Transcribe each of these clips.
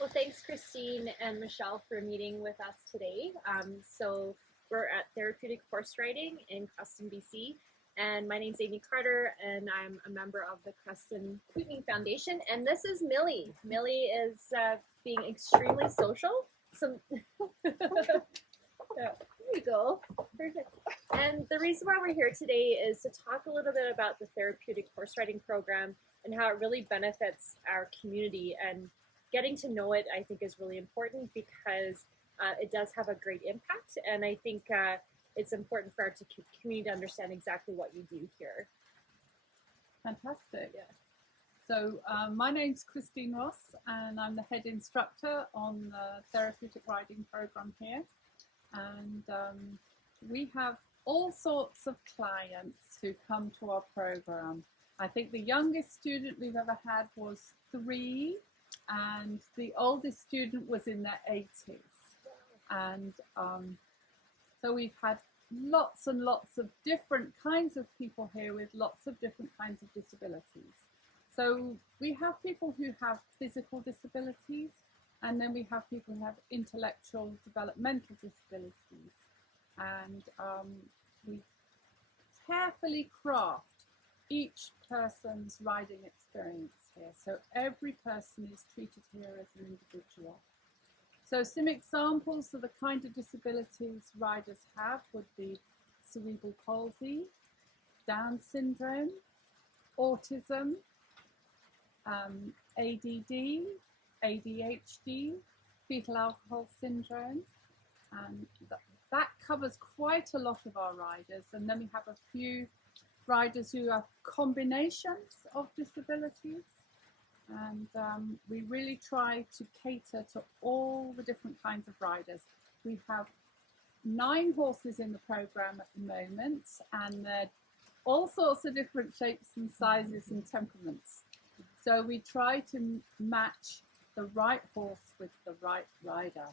Well, thanks, Christine and Michelle, for meeting with us today. So we're at Therapeutic Riding in Creston, BC. And my name's Amy Carter, and I'm a member of the Creston Kootening Foundation. And this is Millie. Millie is being extremely social. So there you go. Perfect. And the reason why we're here today is to talk a little bit about the Therapeutic Horse Riding Program and how it really benefits our community. And getting to know it, I think, is really important because it does have a great impact. And I think it's important for our community to understand exactly what you do here. Fantastic. Yeah. So my name's Christine Ross, and I'm the head instructor on the Therapeutic Riding program here. And we have all sorts of clients who come to our program. I think the youngest student we've ever had was 3, and the oldest student was in their 80s. And so we've had lots and lots of different kinds of people here with lots of different kinds of disabilities. So we have people who have physical disabilities, and then we have people who have intellectual developmental disabilities. And we carefully craft each person's riding experience here. So every person is treated here as an individual. So some examples of the kind of disabilities riders have would be cerebral palsy, Down syndrome, autism, ADD, ADHD, fetal alcohol syndrome. That covers quite a lot of our riders. And then we have a few riders who have combinations of disabilities. And we really try to cater to all the different kinds of riders. We have 9 horses in the program at the moment, and they're all sorts of different shapes and sizes and temperaments. So we try to match the right horse with the right rider.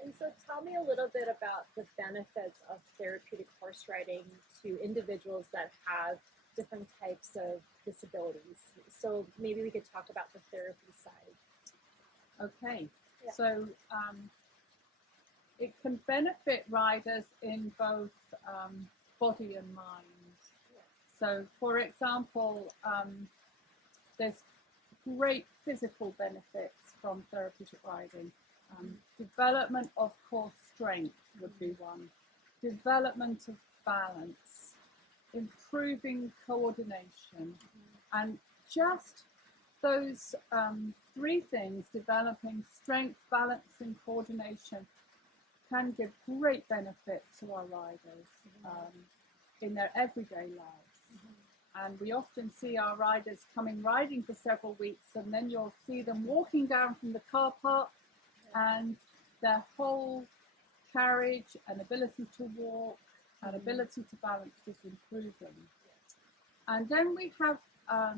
And so tell me a little bit about the benefits of therapeutic horse riding to individuals that have different types of disabilities. So maybe we could talk about the therapy side. Okay, yeah. So it can benefit riders in both body and mind. Yeah. So for example, there's great physical benefits from therapeutic riding. Development of core strength would be one. Development of balance. Improving coordination, and just those 3 things, developing strength, balance and coordination, can give great benefit to our riders in their everyday lives. And we often see our riders coming riding for several weeks, and then you'll see them walking down from the car park, and their whole carriage and ability to walk and ability to balance is improving. And then we have, I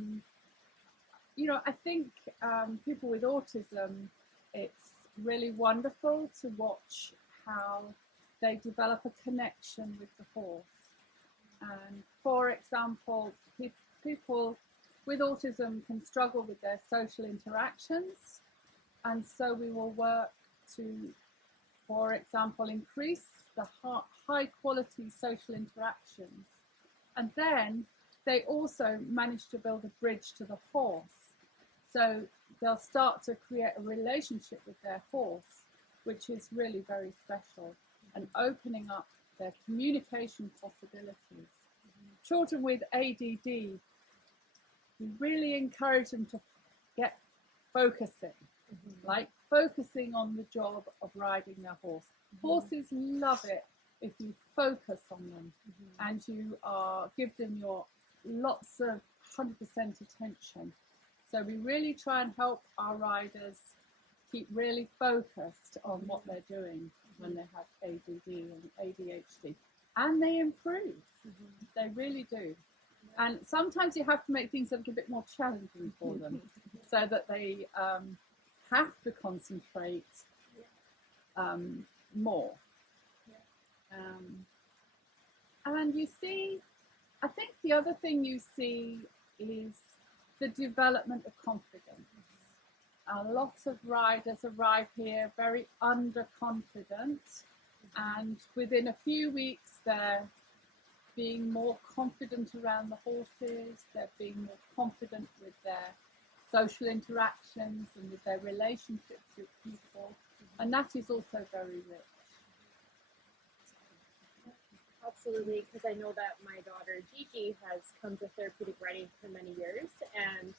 think people with autism, it's really wonderful to watch how they develop a connection with the horse. And for example, people with autism can struggle with their social interactions. And so we will work to, for example, increase the high quality social interactions. And then they also manage to build a bridge to the horse. So they'll start to create a relationship with their horse, which is really very special, and opening up their communication possibilities. Children with ADD, we really encourage them to get focusing, like focusing on the job of riding their horse. Horses love it if you focus on them and you give them your lots of 100% attention. So we really try and help our riders keep really focused on what they're doing when they have ADD and ADHD. And they improve. They really do. And sometimes you have to make things a little bit more challenging for them so that they have to concentrate more. And you see, I think the other thing you see is the development of confidence. A lot of riders arrive here very underconfident, and within a few weeks they're being more confident around the horses, they're being more confident with their social interactions and with their relationships with people, and that is also very rich. Absolutely, because I know that my daughter Gigi has come to Therapeutic Riding for many years, and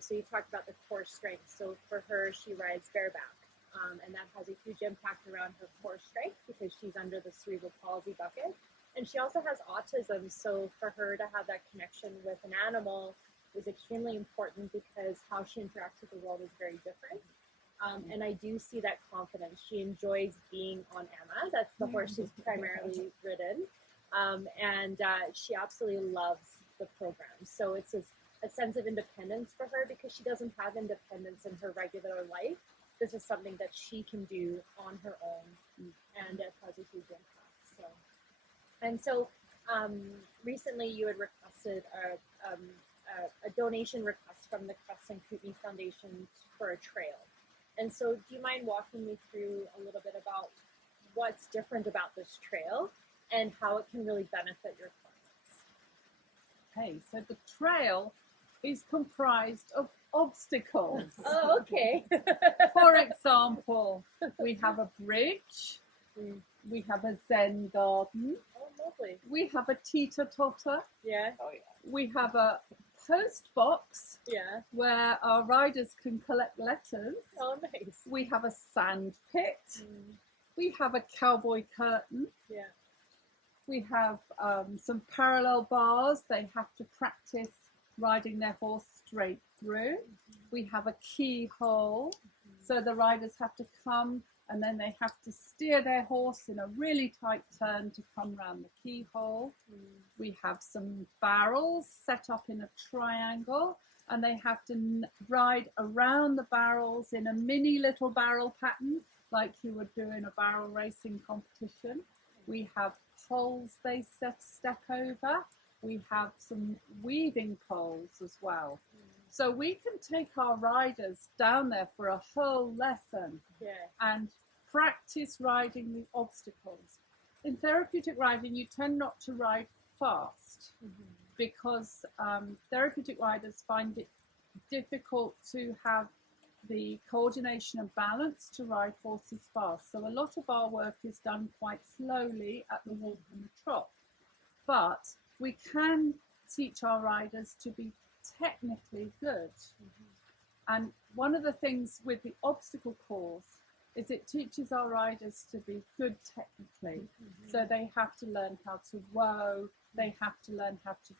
so you talked about the core strength. So for her, she rides bareback, and that has a huge impact around her core strength because she's under the cerebral palsy bucket. And she also has autism, so for her to have that connection with an animal is extremely important because how she interacts with the world is very different. And I do see that confidence. She enjoys being on Emma. That's the horse she's primarily ridden. And she absolutely loves the program. So it's a sense of independence for her because she doesn't have independence in her regular life. This is something that she can do on her own, and it has a huge impact. So recently you had requested a donation request from the Crest and Kootenai Foundation for a trail. And so do you mind walking me through a little bit about what's different about this trail and how it can really benefit your clients? Okay, so the trail is comprised of obstacles. Oh, okay. For example, we have a bridge, we have a Zen garden, Oh, lovely. we have a teeter-totter, Yeah. Oh, yeah. we have a post box Yeah. where our riders can collect letters, Oh, nice. we have a sand pit, we have a cowboy curtain, Yeah. we have some parallel bars. They have to practice riding their horse straight through. We have a keyhole, so the riders have to come and then they have to steer their horse in a really tight turn to come round the keyhole. We have some barrels set up in a triangle, and they have to ride around the barrels in a mini little barrel pattern like you would do in a barrel racing competition. We have poles they step over. We have some weaving poles as well. So we can take our riders down there for a whole lesson and practice riding the obstacles. In therapeutic riding, you tend not to ride fast because therapeutic riders find it difficult to have the coordination and balance to ride horses fast. So a lot of our work is done quite slowly at the walk and the trot. But we can teach our riders to be technically good. And one of the things with the obstacle course is it teaches our riders to be good technically. So they have to learn how to row, they have to learn how to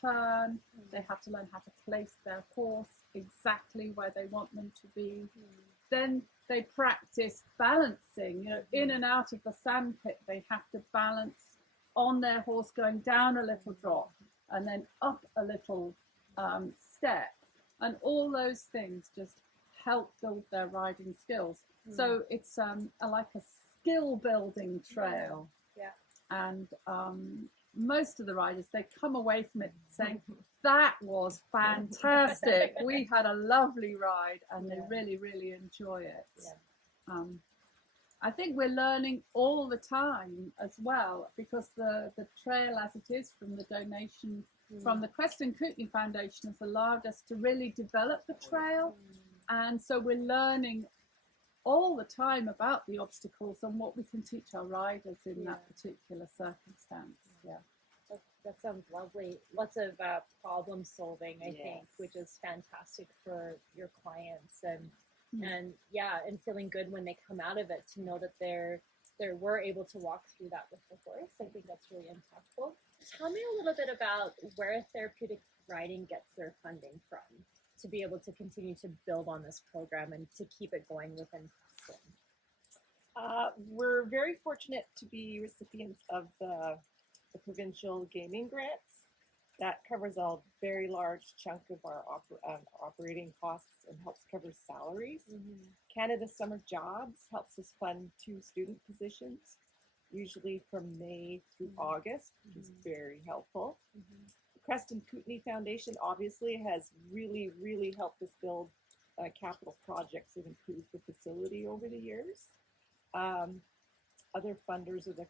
turn, they have to learn how to place their horse exactly where they want them to be. Then they practice balancing, you know, in and out of the sand pit. They have to balance on their horse going down a little drop and then up a little step, and all those things just help build their riding skills. So it's like a skill building trail. And most of the riders, they come away from it saying, that was fantastic. We had a lovely ride, and they really, really enjoy it. I think we're learning all the time as well, because the trail as it is from the donation from the Crest and Kootenai Foundation has allowed us to really develop the trail. And so we're learning all the time about the obstacles and what we can teach our riders in that particular circumstance. That sounds lovely. Lots of problem solving, I think, which is fantastic for your clients, and feeling good when they come out of it to know that they were able to walk through that with the horse. I think that's really impactful. Tell me a little bit about where Therapeutic Riding gets their funding from to be able to continue to build on this program and to keep it going within Preston. We're very fortunate to be recipients of the provincial gaming grants. That covers a very large chunk of our operating costs and helps cover salaries. Canada Summer Jobs helps us fund 2 student positions, usually from May through August, which is very helpful. Creston Kootenai Foundation obviously has really, really helped us build capital projects that improve the facility over the years. Other funders are the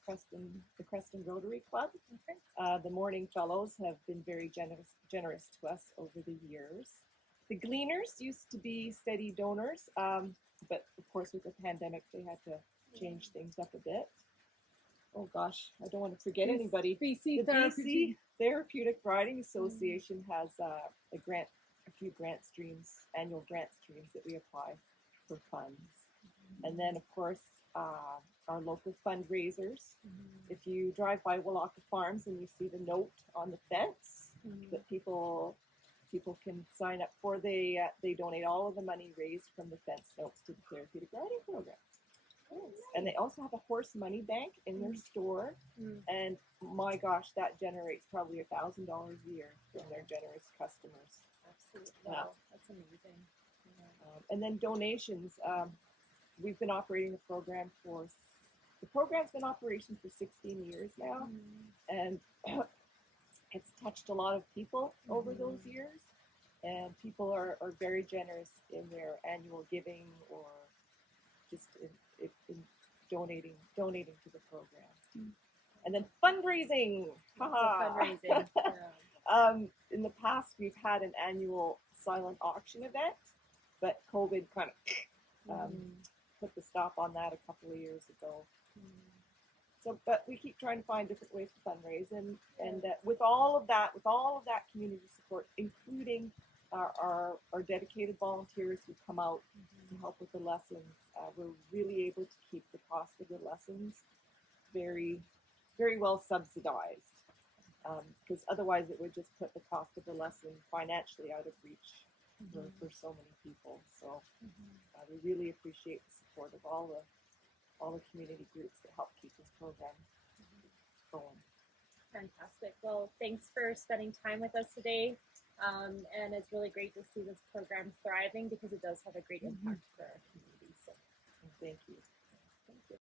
Creston Rotary Club. Okay. The Morning Fellows have been very generous to us over the years. The Gleaners used to be steady donors, but of course with the pandemic they had to change things up a bit. Oh gosh, I don't want to forget anybody. BC The BC Therapeutic Riding Association has a few grant streams, annual grant streams that we apply for funds. And then of course our local fundraisers. If you drive by Willaka Farms and you see the note on the fence that people can sign up for, they donate all of the money raised from the fence notes to the Therapeutic Riding program. And they also have a horse money bank in their store, and my gosh, that generates probably $1,000 a year from their generous customers. Absolutely. Wow, that's amazing. And then donations. We've been operating the program's been in operation for 16 years now, and it's touched a lot of people over those years, and people are very generous in their annual giving or just in donating to the program. And then fundraising. Fundraising. In the past, we've had an annual silent auction event, but COVID kind of put the stop on that a couple of years ago. So, but we keep trying to find different ways to fundraise, and with all of that community support, including our dedicated volunteers who come out to help with the lessons, we're really able to keep the cost of the lessons very, very well subsidized, because otherwise it would just put the cost of the lesson financially out of reach for so many people. So we really appreciate the support of all the community groups that help keep this program going. Fantastic. Well, thanks for spending time with us today. And it's really great to see this program thriving because it does have a great impact for our community. So Thank you. Thank you.